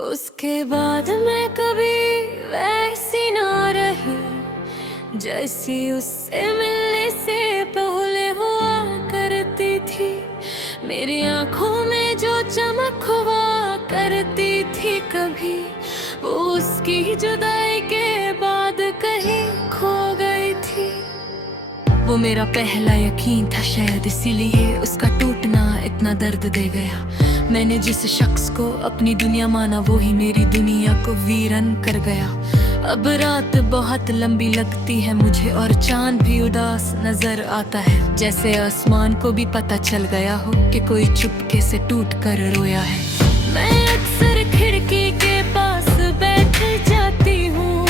उसके बाद मैं कभी वैसी ना रही जैसी उससे मिलने से पहले हुआ करती थी। मेरी आंखों में जो चमक हुआ करती थी कभी, वो उसकी जुदाई के बाद कहीं खो गई थी। वो मेरा पहला यकीन था, शायद इसीलिए उसका टूटना इतना दर्द दे गया। मैंने जिस शख्स को अपनी दुनिया माना, वो ही मेरी दुनिया को वीरन कर गया। अब रात बहुत लंबी लगती है मुझे और चांद भी उदास नजर आता है, जैसे आसमान को भी पता चल गया हो कि कोई चुपके से टूट कर रोया है। मैं अक्सर खिड़की के पास बैठ जाती हूँ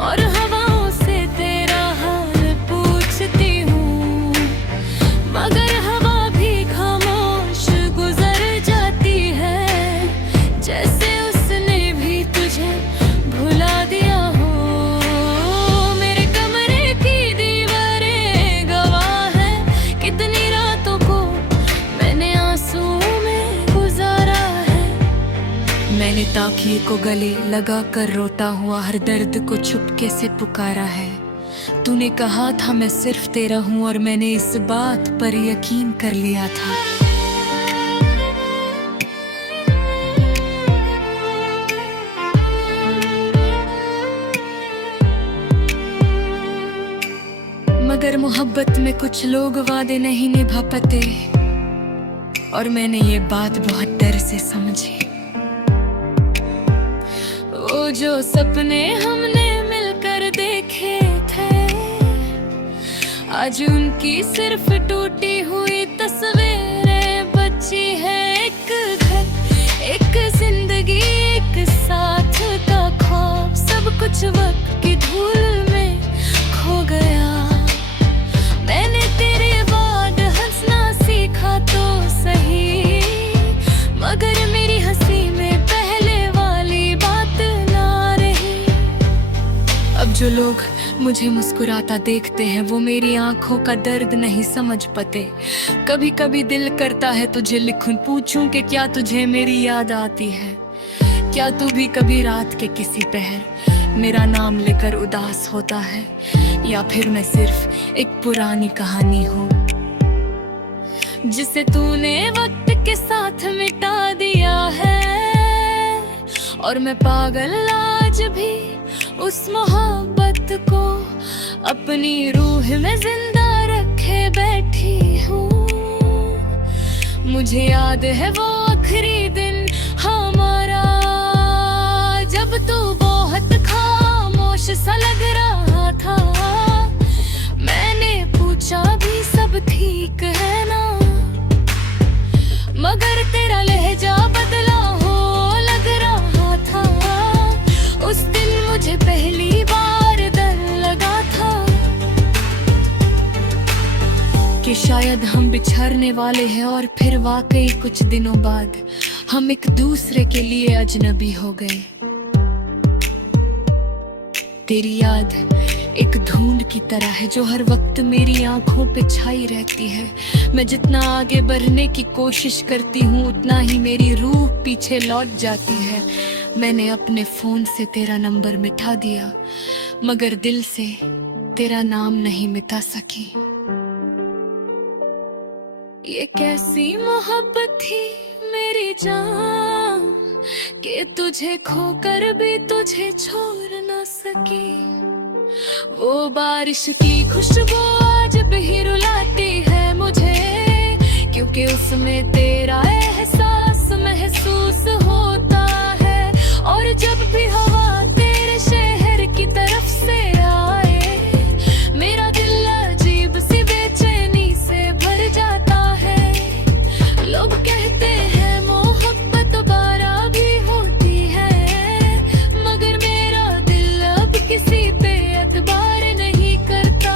और हवाओं से तेरा हाल पूछती हूँ, मगर हवा भी खामोश गुजर जाती है, जैसे उसने भी तुझे भुला दिया हो। मेरे कमरे की दीवारें गवाह है कितनी रातों को मैंने आंसुओं में गुजारा है। मैंने ताकिए को गले लगा कर रोता हुआ हर दर्द को चुपके से पुकारा है। तूने कहा था मैं सिर्फ तेरा हूँ और मैंने इस बात पर यकीन कर लिया था। मगर मोहब्बत में कुछ लोग वादे नहीं निभा पाते और मैंने ये बात बहुत डर से समझी। वो जो सपने हमने मिलकर देखे थे, आज उनकी सिर्फ टूटी हुई तस्वीरें बची है। एक घर, एक जिंदगी, एक साथ का ख्वाब, सब कुछ वक्त की धूल में खो गया। मैंने तेरे बाद हंसना सीखा तो सही, मगर मेरी हंसी में पहले वाली बात ना रही। अब जो लोग मुझे मुस्कुराता देखते हैं, वो मेरी आंखों का दर्द नहीं समझ पाते। कभी कभी दिल करता है तुझे लिखूं, पूछूं कि क्या तुझे मेरी याद आती है। क्या तू भी कभी रात के किसी पहर मेरा नाम लेकर उदास होता है, या फिर मैं सिर्फ एक पुरानी कहानी हूँ जिसे तूने वक्त के साथ मिटा दिया है। और मैं पागल आज भी उस मोहब्बत को अपनी रूह में जिंदा रखे बैठी हूँ। मुझे याद है वो आखिरी दिन हमारा, जब तू बहुत खामोश सा लग रहा था। मैंने पूछा भी सब ठीक है ना, मगर तेरा लहजा बदला हो लग रहा था। उस दिन मुझे पहली बार डर लगा था कि शायद हम बिछड़ने वाले हैं, और फिर वाकई कुछ दिनों बाद हम एक दूसरे के लिए अजनबी हो गए। तेरी याद एक धुंध की तरह है जो हर वक्त मेरी आंखों पे छाई रहती है। मैं जितना आगे बढ़ने की कोशिश करती हूँ, उतना ही मेरी रूह पीछे लौट जाती है। मैंने अपने फोन से तेरा नंबर मिटा दिया, मगर दिल से तेरा नाम नहीं मिटा सकी। ये कैसी मोहब्बत थी मेरी जान कि तुझे खोकर भी तुझे छोड़ ना सकी। वो बारिश की खुशबू आज भी रुलाती है मुझे, क्योंकि उसमें तेरा एहसास महसूस होता है। और जब भी हवा तेरे शहर की तरफ से आए, मेरा दिल अजीब सी बेचैनी से भर जाता है। लोग कहते हैं मोहब्बत दोबारा भी होती है, मगर मेरा दिल अब किसी पे एतबार नहीं करता।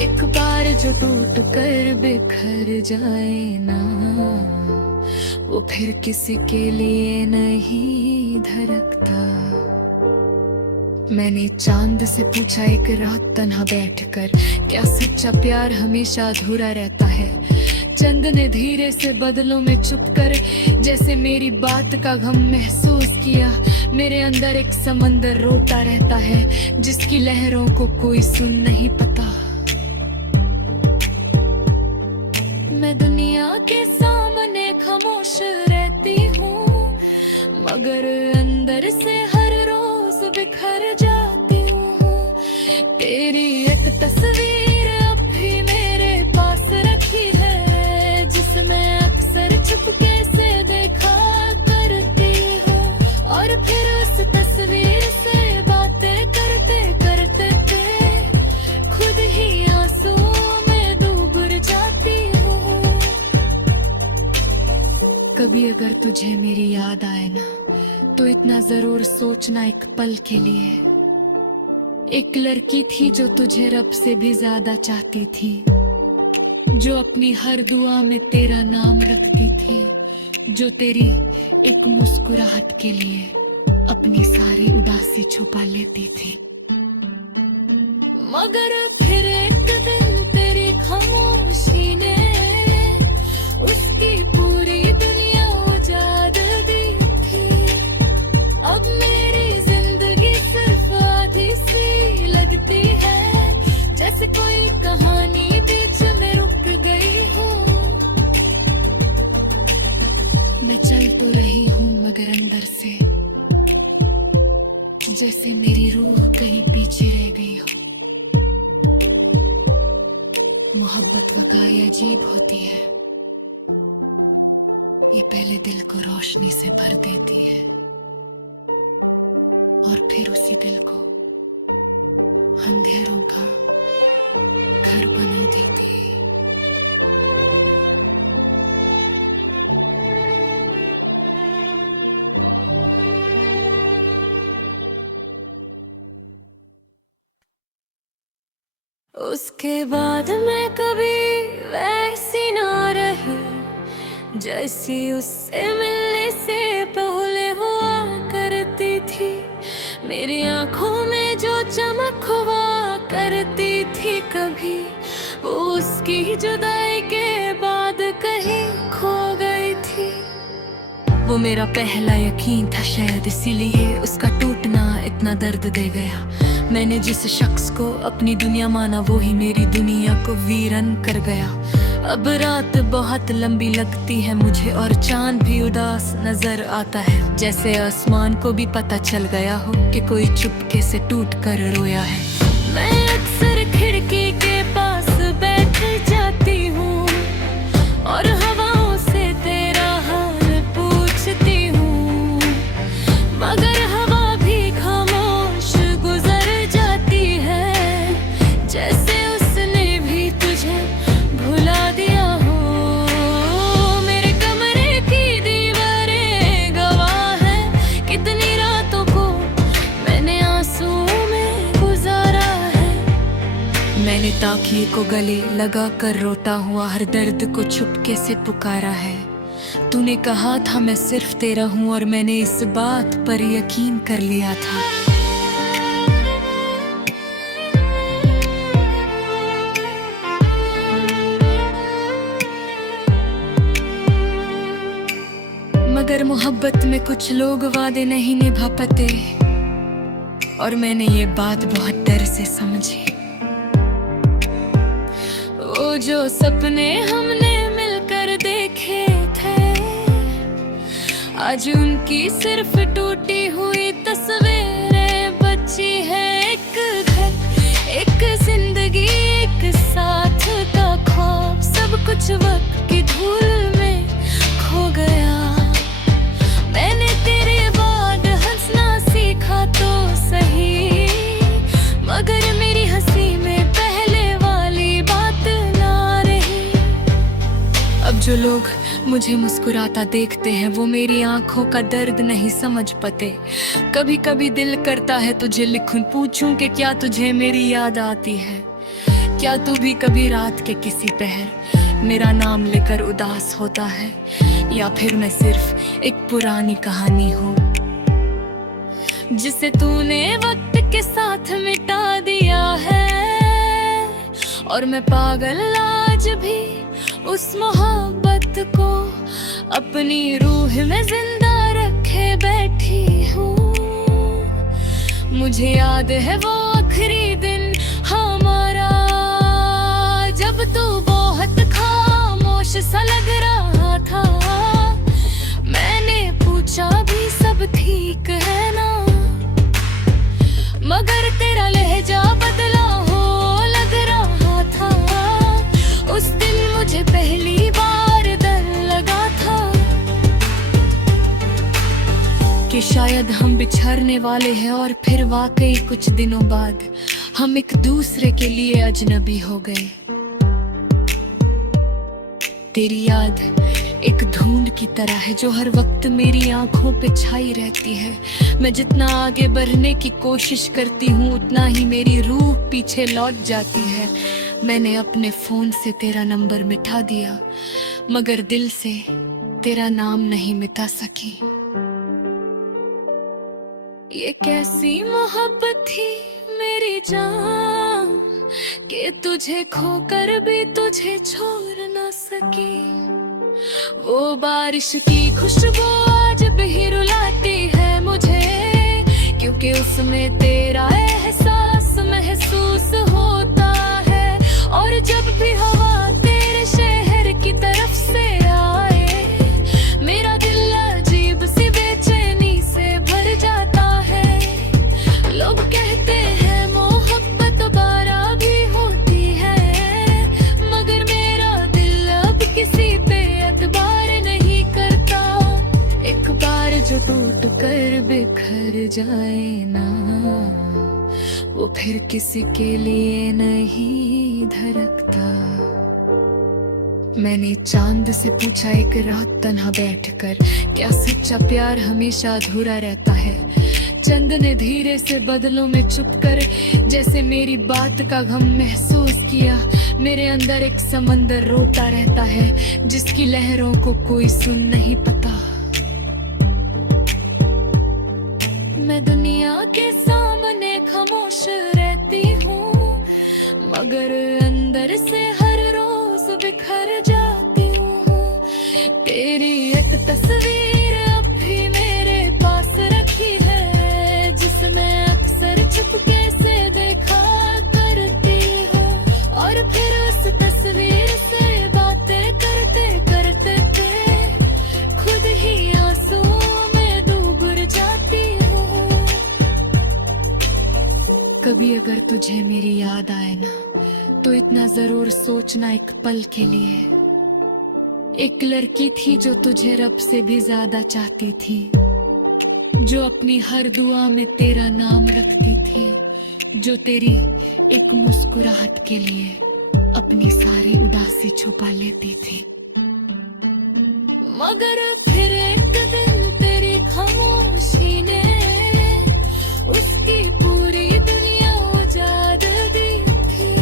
एक बार जो टूट कर बिखर जाए ना, वो फिर किसी के लिए नहीं धड़कता। मैंने चांद से पूछा एक रात तन्हा बैठकर, क्या सच्चा प्यार हमेशा अधूरा रहता है? चंद ने धीरे से बदलों में चुप कर जैसे मेरी बात का गम महसूस किया। मेरे अंदर एक समंदर रोता रहता है जिसकी लहरों को कोई सुन नहीं पता। मैं दुनिया के सामने खामोश रहती हूँ, मगर अंदर से हर रोज बिखर जाती हूँ। तेरी एक तस्वीर अब भी मेरे पास रखी है, जिसमें अक्सर चुपके से देखा करती हूँ। और फिर उस तस्वीर से बातें करते करते खुद ही आंसू में डूब जाती हूँ। कभी अगर तुझे मेरी याद आए ना, तो इतना जरूर सोचना एक पल के लिए। एक लड़की थी जो तुझे रब से भी ज्यादा चाहती थी, जो अपनी हर दुआ में तेरा नाम रखती थी, जो तेरी एक मुस्कुराहट के लिए अपनी सारी उदासी छुपा लेती थी। मगर फिर एक दिन तेरी खामोशी ने उसकी पूरी दुनिया उजाड़ दी थी। अब मेरी जिंदगी सिर्फ आधी सी लगती है, जैसे कोई कहानी बीच में रुक गई हो। मैं चल तो रही हूँ मगर अंदर से जैसे मेरी रूह कहीं पीछे रह गई हो। मोहब्बत वकाई अजीब होती है, ये पहले दिल को रोशनी से भर देती है और फिर उसी दिल को अंधेरों का घर बना देती है। उसके बाद मैं कभी वैसी ना रही जैसी उससे मिलने से पहले हुआ करती थी। मेरी आंखों में जो चमक हुआ करती थी कभी, वो उसकी जुदाई के बाद कहीं खो गई थी। वो मेरा पहला यकीन था, शायद इसीलिए उसका टूटना इतना दर्द दे गया। मैंने जिस शख्स को अपनी दुनिया माना, वो ही मेरी दुनिया को वीरन कर गया। अब रात बहुत लंबी लगती है मुझे और चांद भी उदास नजर आता है, जैसे आसमान को भी पता चल गया हो कि कोई चुपके से टूट कर रोया है। मैं अक्सर खिड़की के पास बैठ जाती हूँ और हवाओं से तेरा हाल पूछती हूँ, मगर हवा भी खामोश गुजर जाती है, जैसे उसने भी तुझे भुला दिया हो। मेरे कमरे की दीवारें गवाह है कितनी रातों को मैंने आंसू में गुजारा है। मैंने ताकिए को गले लगा कर रोता हुआ हर दर्द को छुपके से पुकारा है। तूने कहा था मैं सिर्फ तेरा हूँ और मैंने इस बात पर यकीन कर लिया था। मगर मोहब्बत में कुछ लोग वादे नहीं निभा पाते और मैंने ये बात बहुत डर से समझी। वो जो सपने हमने मिलकर देखे थे, आज उनकी सिर्फ टूटी हुई तस्वीरें बची है। एक घर, एक जिंदगी, एक साथ का ख्वाब, सब कुछ वक्त की धूल में खो गया। मैंने तेरे बाद हंसना सीखा तो सही, मगर मेरी हंसी में पहले वाली बात ना रही। अब जो लोग मुझे मुस्कुराता देखते हैं, वो मेरी आंखों का दर्द नहीं समझ पाते। कभी कभी दिल करता है तुझे लिखूं, पूछूं कि क्या तुझे मेरी याद आती है। क्या तू भी कभी रात के किसी पहर मेरा नाम लेकर उदास होता है, या फिर मैं सिर्फ एक पुरानी कहानी हूँ जिसे तूने वक्त के साथ मिटा दिया है। और मैं पागल आज भी उस मोहब्बत को अपनी रूह में जिंदा रखे बैठी हूँ। मुझे याद है वो आखिरी दिन हमारा, जब तू बहुत खामोश सा लग रहा था। मैंने पूछा भी सब ठीक है ना, मगर तेरा लहजा बदला हो लग रहा था। उस दिन मुझे पहली बार डर लगा था कि शायद हम बिछड़ने वाले हैं, और फिर वाकई कुछ दिनों बाद हम एक दूसरे के लिए अजनबी हो गए। तेरी याद एक धुंध की तरह है जो हर वक्त मेरी आंखों पे छाई रहती है। मैं जितना आगे बढ़ने की कोशिश करती हूँ उतना ही मेरी रूह पीछे लौट जाती है। मैंने अपने फोन से तेरा नंबर मिटा दिया, मगर दिल से तेरा नाम नहीं मिटा सकी। ये कैसी मोहब्बत थी मेरी जान कि तुझे खोकर भी तुझे छोड़ ना सकी। वो बारिश की खुशबू आज भी रुलाती है मुझे, क्योंकि उसमें तेरा एहसास महसूस होता है। और जब भी हवा तेरे शहर की तरफ से आए, मेरा दिल अजीब सी बेचैनी से भर जाता है। लोग कहते हैं मोहब्बत बारा भी होती है, मगर मेरा दिल अब किसी पे एतबार नहीं करता। एक बार जो टूट कर बिखर जाए ना, वो फिर किसी के लिए नहीं धड़कता। मैंने चांद से पूछा एक रात तन्हा बैठकर, क्या सच्चा प्यार हमेशा अधूरा रहता है? चंद ने धीरे से बदलों में चुपकर जैसे मेरी बात का गम महसूस किया। मेरे अंदर एक समंदर रोता रहता है जिसकी लहरों को कोई सुन नहीं पता। मैं दुनिया के सामने खामोश रहती हूँ, मगर अंदर से हर रोज बिखर जाती हूँ। तेरी एक तस्वीर अब भी मेरे पास रखी है, जिसमें अक्सर चुपके से देखा करती हूँ। और फिर उस तस्वीर से बातें करते करते खुद ही आंसू में डूब जाती हूँ। कभी अगर तुझे मेरी याद आए ना, तो इतना जरूर सोचना एक पल के लिए। एक लड़की थी जो तुझे रब से भी ज्यादा चाहती थी, जो अपनी हर दुआ में तेरा नाम रखती थी, जो तेरी एक मुस्कुराहट के लिए अपनी सारी उदासी छुपा लेती थी। मगर फिर एक दिन तेरी खामोशी ने उसकी पूरी दुनिया उजाड़ दी थी।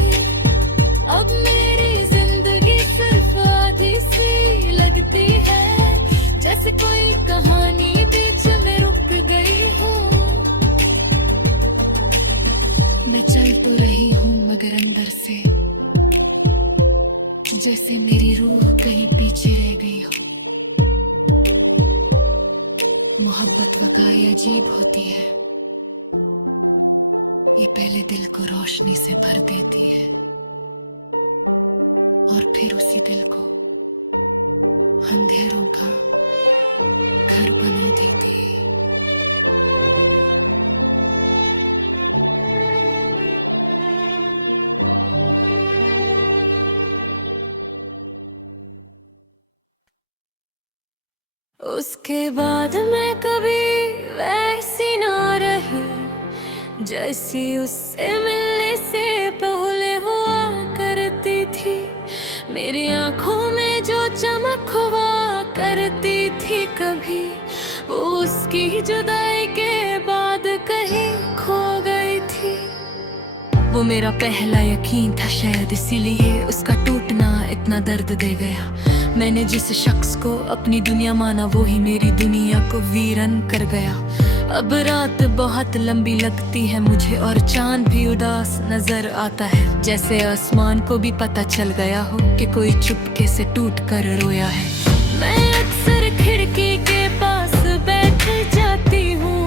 अब मेरी जिंदगी सिर्फ आधी सी लगती है, जैसे कोई कहानी बीच में रुक गई हो। मैं चल तो रही हूँ मगर अंदर से जैसे मेरी रूह कहीं पीछे रह गई हो। मोहब्बत वकाई अजीब होती है, ये पहले दिल को रोशनी से भर देती है और फिर उसी दिल को अंधेरों का घर बना देती है। उसके बाद मैं कभी वैसी ना रही जैसी उससे मिलने से पहले हुआ करती थी। मेरी आंखों में जो चमक हुआ करती थी कभी, वो उसकी जुदाई के बाद कहीं खो गई थी। वो मेरा पहला यकीन था, शायद इसीलिए उसका टूटना इतना दर्द दे गया। मैंने जिस शख्स को अपनी दुनिया माना, वो ही मेरी दुनिया को वीरन कर गया। अब रात बहुत लंबी लगती है मुझे और चांद भी उदास नजर आता है, जैसे आसमान को भी पता चल गया हो कि कोई चुपके से टूट कर रोया है। मैं अक्सर खिड़की के पास बैठ जाती हूँ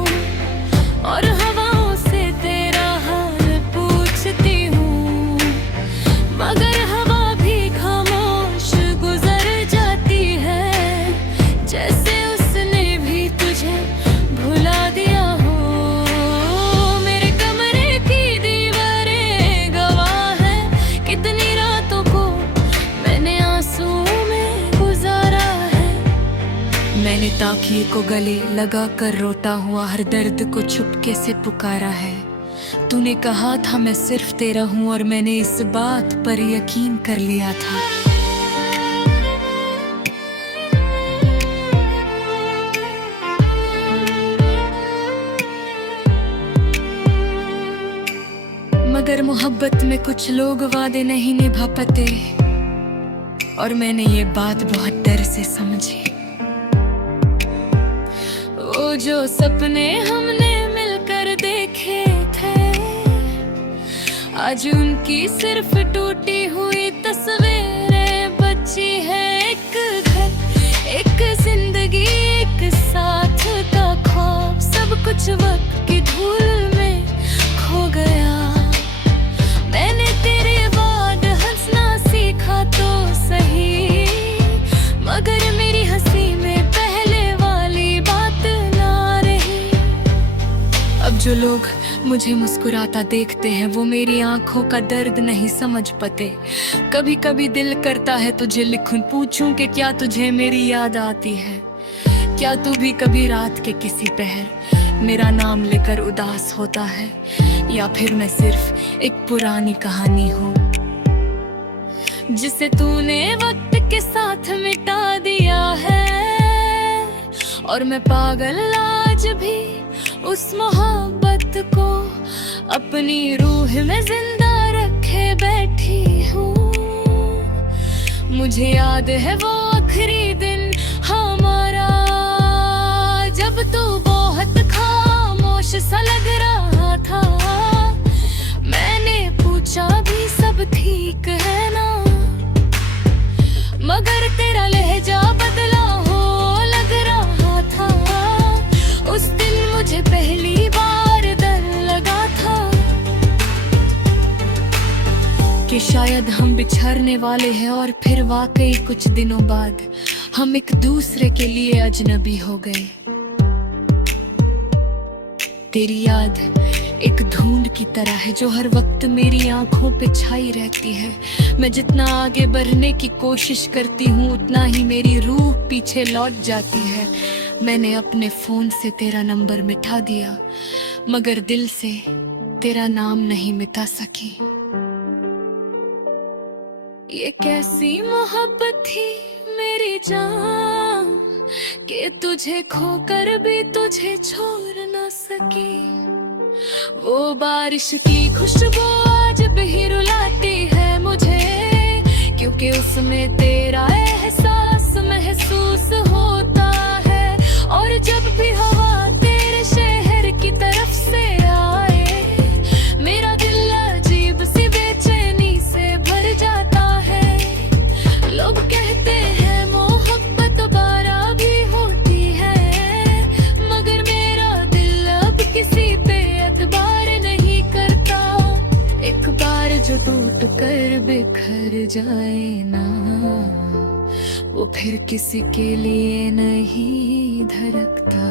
और हवाओं से तेरा हाल पूछती हूँ, मगर हवा भी खामोश गुजर जाती है, जैसे उसने भी तुझे भुला दिया हो। मेरे कमरे की दीवारें गवाह है कितनी रातों को मैंने आंसुओं में गुजारा है। मैंने ताकिए को गले लगा कर रोता हुआ हर दर्द को चुपके से पुकारा है। तूने कहा था मैं सिर्फ तेरा हूँ और मैंने इस बात पर यकीन कर लिया था। मगर मोहब्बत में कुछ लोग वादे नहीं निभा पाते और मैंने ये बात बहुत डर से समझी। वो जो सपने हमने मिलकर देखे थे, आज उनकी सिर्फ टूटी हुई तस्वीरें बची है। एक घर, एक जिंदगी, एक साथ का ख्वाब, सब कुछ वक्त की धूल में खो गया। मैंने तेरे बाद हंसना सीखा तो सही, मगर मेरी हंसी में पहले वाली बात ना रही। अब जो लोग मुझे मुस्कुराता देखते हैं वो मेरी आंखों का दर्द नहीं समझ पाते। कभी कभी दिल करता है तुझे लिखूं, पूछूं कि क्या तुझे मेरी याद आती है। क्या तू भी कभी रात के किसी पहर मेरा नाम लेकर उदास होता है, या फिर मैं सिर्फ एक पुरानी कहानी हूँ जिसे तूने वक्त के साथ मिटा दिया है। और मैं पागल आज भी उस मोहब्बत को अपनी रूह में जिंदा रखे बैठी हूँ। मुझे याद है वो आखिरी दिन हमारा, जब तू बहुत खामोश सा लग रहा था। मैंने पूछा भी सब ठीक है ना, मगर तेरा लहजा बदला हो लग रहा था। उस दिन मुझे पहली बार डर लगा था कि शायद हम बिछड़ने वाले हैं, और फिर वाकई कुछ दिनों बाद हम एक दूसरे के लिए अजनबी हो गए। तेरी याद एक धुंध की तरह है जो हर वक्त मेरी आंखों पे छाई रहती है। मैं जितना आगे बढ़ने की कोशिश करती हूँ उतना ही मेरी रूह पीछे लौट जाती है। मैंने अपने फोन से तेरा नंबर मिटा दिया, मगर दिल से तेरा नाम नहीं मिटा सकी। ये कैसी मोहब्बत थी मेरी जान कि तुझे खोकर भी तुझे छोड़ ना सकी। वो बारिश की खुशबू आज भी रुलाती है मुझे, क्योंकि उसमें तेरा एहसास महसूस होता है। और जब भी हवा तेरे शहर की तरफ से आए, मेरा दिल अजीब सी बेचैनी से भर जाता है। लोग कहते हैं मोहब्बत दोबारा भी होती है, मगर मेरा दिल अब किसी पे एतबार नहीं करता। एक बार जो टूट कर बिखर जाए ना, वो फिर किसी के लिए नहीं धड़कता।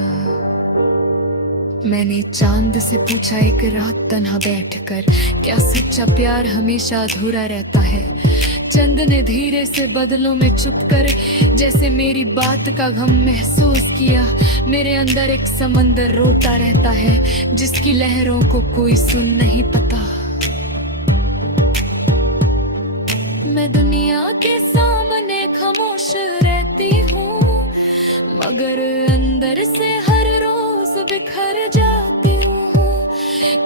मैंने चांद से पूछा एक रात तन्हा बैठकर, क्या सच्चा प्यार हमेशा अधूरा रहता है। चंद ने धीरे से बदलों में चुपकर जैसे मेरी बात का गम महसूस किया। मेरे अंदर एक समंदर रोता रहता है जिसकी लहरों को कोई सुन नहीं पाता। मैं दुनिया के सामने खामोश रहती हूँ, मगर अंदर से हर रोज बिखर जाती हूँ।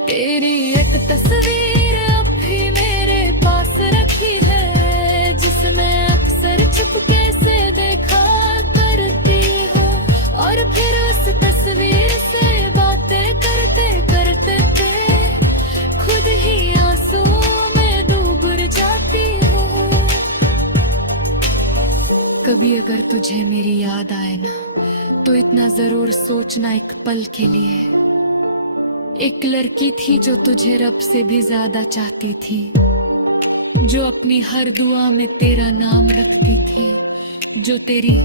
तेरी एक तस्वीर अब भी मेरे पास रखी है, जिसमें अक्सर चुपके से देखा करती हूँ। और फिर उस तस्वीर से बात अगर तुझे मेरी याद आए ना तो इतना जरूर सोचना एक पल के लिए। एक लड़की थी जो तुझे रब से भी ज्यादा चाहती थी, जो अपनी हर दुआ में तेरा नाम रखती थी, जो तेरी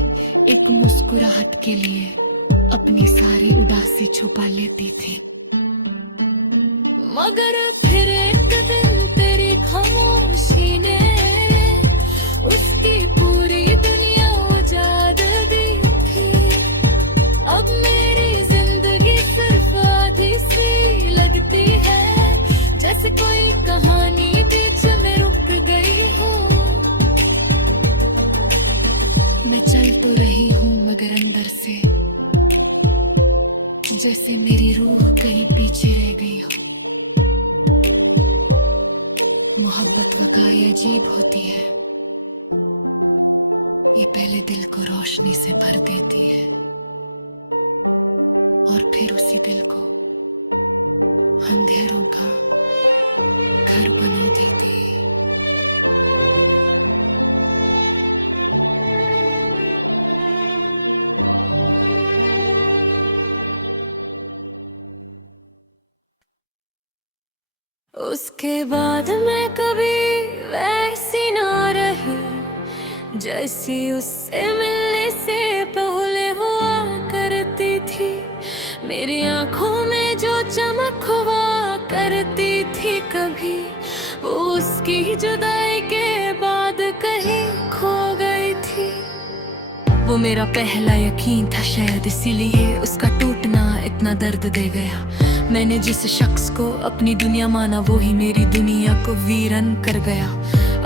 एक मुस्कुराहट के लिए अपनी सारी उदासी छुपा लेती थी। मगर फिर एक दिन तेरी खामोशी ने उसकी पूरी दुनिया उजाड़ दी थी। अब मेरी जिंदगी सिर्फ आधी सी लगती है, जैसे कोई कहानी बीच में रुक गई हो। मैं चल तो रही हूँ मगर अंदर से जैसे मेरी रूह कहीं पीछे रह गई हो। मोहब्बत वक़ाई अजीब होती है, ये पहले दिल को रोशनी से भर देती है और फिर उसी दिल को अंधेरों का घर बना देती है। उसके बाद मैं कभी वैसी ना रही जैसी उससे मिलने से पहले हुआ करती थी। मेरी आंखों में जो चमक हुआ करती थी कभी, वो उसकी जुदाई के बाद कहीं खो गई थी। वो मेरा पहला यकीन था, शायद इसीलिए उसका टूटना इतना दर्द दे गया। मैंने जिस शख्स को अपनी दुनिया माना, वो ही मेरी दुनिया को वीरन कर गया।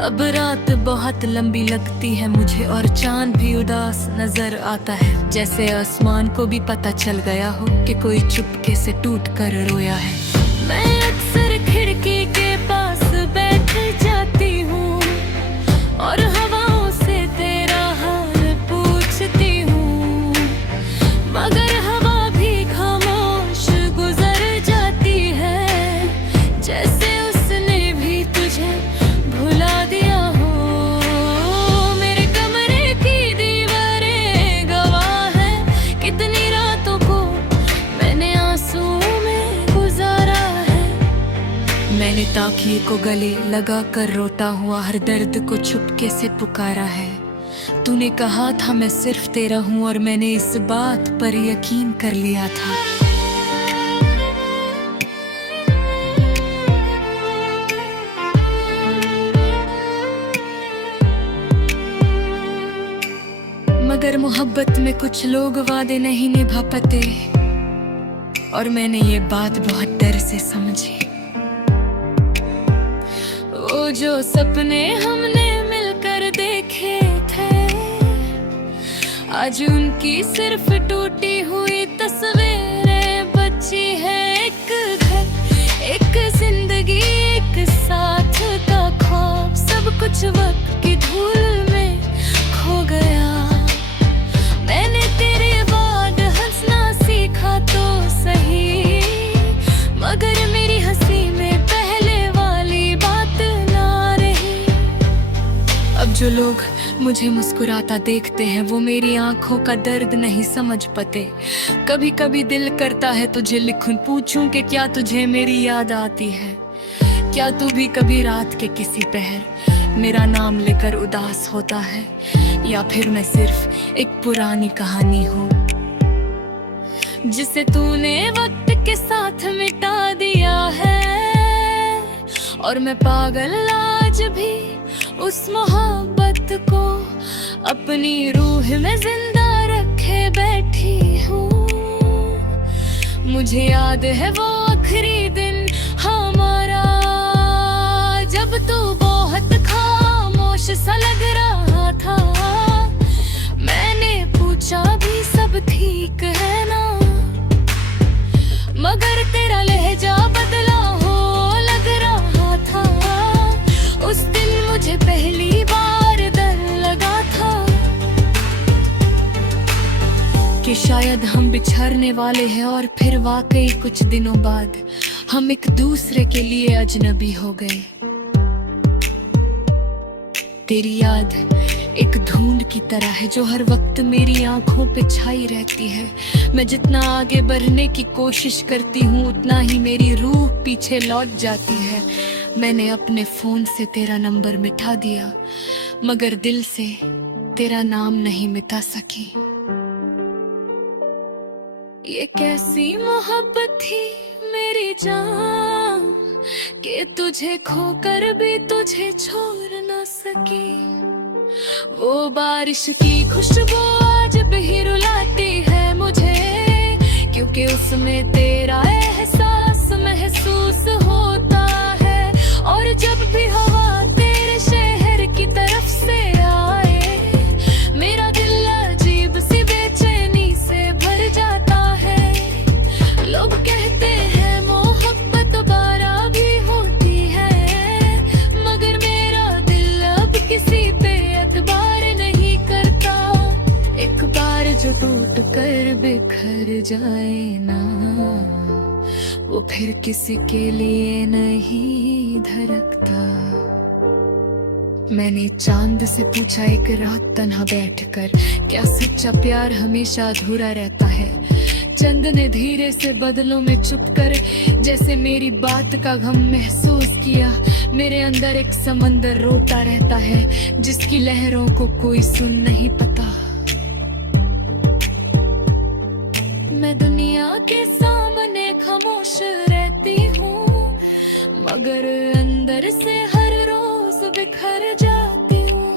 अब रात बहुत लंबी लगती है मुझे और चांद भी उदास नजर आता है, जैसे आसमान को भी पता चल गया हो कि कोई चुपके से टूट कर रोया है। मैं अक्सर खिड़की के पास बैठ जाती हूँ और हवाओं से तेरा हाल पूछती हूँ, मगर हवा भी खामोश गुजर जाती है, जैसे उसने भी तुझे भुला दिया हो। मेरे कमरे की दीवारें गवाह है कितनी रातों को मैंने आंसुओं में गुजारा है। मैंने ताकिए को गले लगा कर रोता हुआ हर दर्द को चुपके से पुकारा है। तूने कहा था मैं सिर्फ तेरा हूँ और मैंने इस बात पर यकीन कर लिया था। मगर मोहब्बत में कुछ लोग वादे नहीं निभा पाते और मैंने ये बात बहुत डर से समझी। वो जो सपने हमने मिलकर देखे थे, आज उनकी सिर्फ टूटी हुई तस्वीरें बची है। एक घर, एक जिंदगी, एक साथ का ख्वाब, सब कुछ वक्त की धूल में खो गया। मैंने तेरे बाद हंसना सीखा तो सही, मगर मेरी हंसी में पहले वाली बात ना रही। अब जो लोग मुझे मुस्कुराता देखते हैं वो मेरी आंखों का दर्द नहीं समझ पाते। कभी कभी दिल करता है तुझे लिखूं, पूछूं कि क्या तुझे मेरी याद आती है। क्या तू भी कभी रात के किसी पहर मेरा नाम लेकर उदास होता है, या फिर मैं सिर्फ एक पुरानी कहानी हूँ जिसे तूने वक्त के साथ मिटा दिया है। और मैं पागल आज भी उस मोहब्बत को अपनी रूह में जिंदा रखे बैठी हूँ। मुझे याद है वो आखिरी दिन हमारा, जब तू बहुत खामोश सा लग रहा था। मैंने पूछा भी सब ठीक है ना, मगर तेरा लहजा बदला हो लग रहा था। उस दिन मुझे पहली बार डर लगा था कि शायद हम बिछड़ने वाले हैं, और फिर वाकई कुछ दिनों बाद हम एक दूसरे के लिए अजनबी हो गए। तेरी याद एक धुंध की तरह है जो हर वक्त मेरी आंखों पे छाई रहती है। मैं जितना आगे बढ़ने की कोशिश करती हूँ उतना ही मेरी रूह पीछे लौट जाती है। मैंने अपने फोन से तेरा नंबर मिटा दिया मगर दिल से तेरा नाम नहीं मिटा सकी। ये कैसी मोहब्बत थी मेरी जान कि तुझे खोकर भी तुझे छोड़ ना सकी। वो बारिश की खुशबू आज भी रुलाती है मुझे, क्योंकि उसमें तेरा एहसास महसूस होता है। और जब भी हवा तेरे शहर की तरफ से आए, मेरा दिल अजीब सी बेचैनी से भर जाता है। लोग कहते हैं मोहब्बत बारा भी होती है, मगर मेरा दिल अब किसी पे एतबार नहीं करता। एक बार जो टूट कर बिखर जाए ना, वो फिर किसी के लिए नहीं धड़कता। मैंने चांद से पूछा एक रात तन्हा बैठकर, क्या सच्चा प्यार हमेशा अधूरा रहता है? चंद ने धीरे से बदलों में चुपकर जैसे मेरी बात का गम महसूस किया। मेरे अंदर एक समंदर रोता रहता है जिसकी लहरों को कोई सुन नहीं पता। मैं दुनिया के सामने खामोश रहती हूँ, मगर अंदर से हर रोज बिखर जाती हूँ।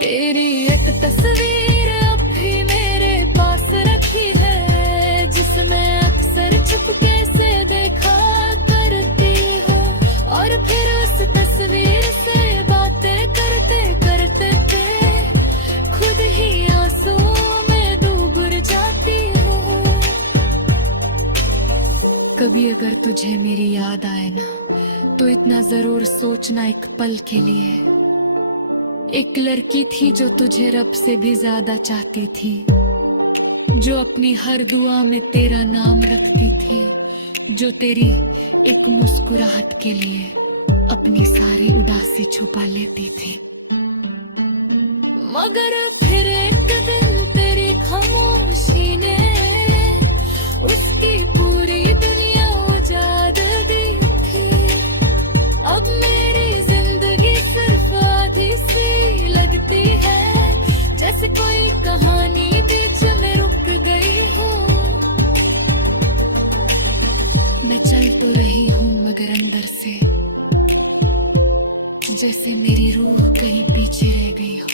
तेरी एक तस्वीर अब भी मेरे पास रखी है, जिसमें अक्सर चुपके से देखा करती हूँ। और फिर उस तस्वीर से बातें करते करते खुद ही आंसू में डूब जाती हूँ। कभी अगर तुझे मेरी याद आए ना, तो इतना जरूर सोचना एक पल के लिए। एक लड़की थी जो तुझे रब से भी ज्यादा चाहती थी, जो अपनी हर दुआ में तेरा नाम रखती थी, जो तेरी एक मुस्कुराहट के लिए अपनी सारी उदासी छुपा लेती थी। मगर फिर एक दिन तेरी खामोशी ने उसकी पूरी दुनिया उजाड़ दी थी। अब मेरी जिंदगी सिर्फ आधी सी लगती है, जैसे कोई कहानी बीच में रुक गई हो। मैं चल तो रही हूँ मगर अंदर से जैसे मेरी रूह कहीं पीछे रह गई हो।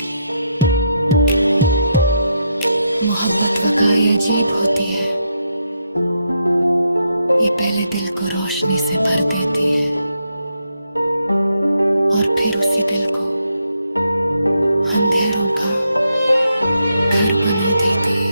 मोहब्बत वकाई अजीब होती है, ये पहले दिल को रोशनी से भर देती है और फिर उसी दिल को अंधेरों का घर बना देती है।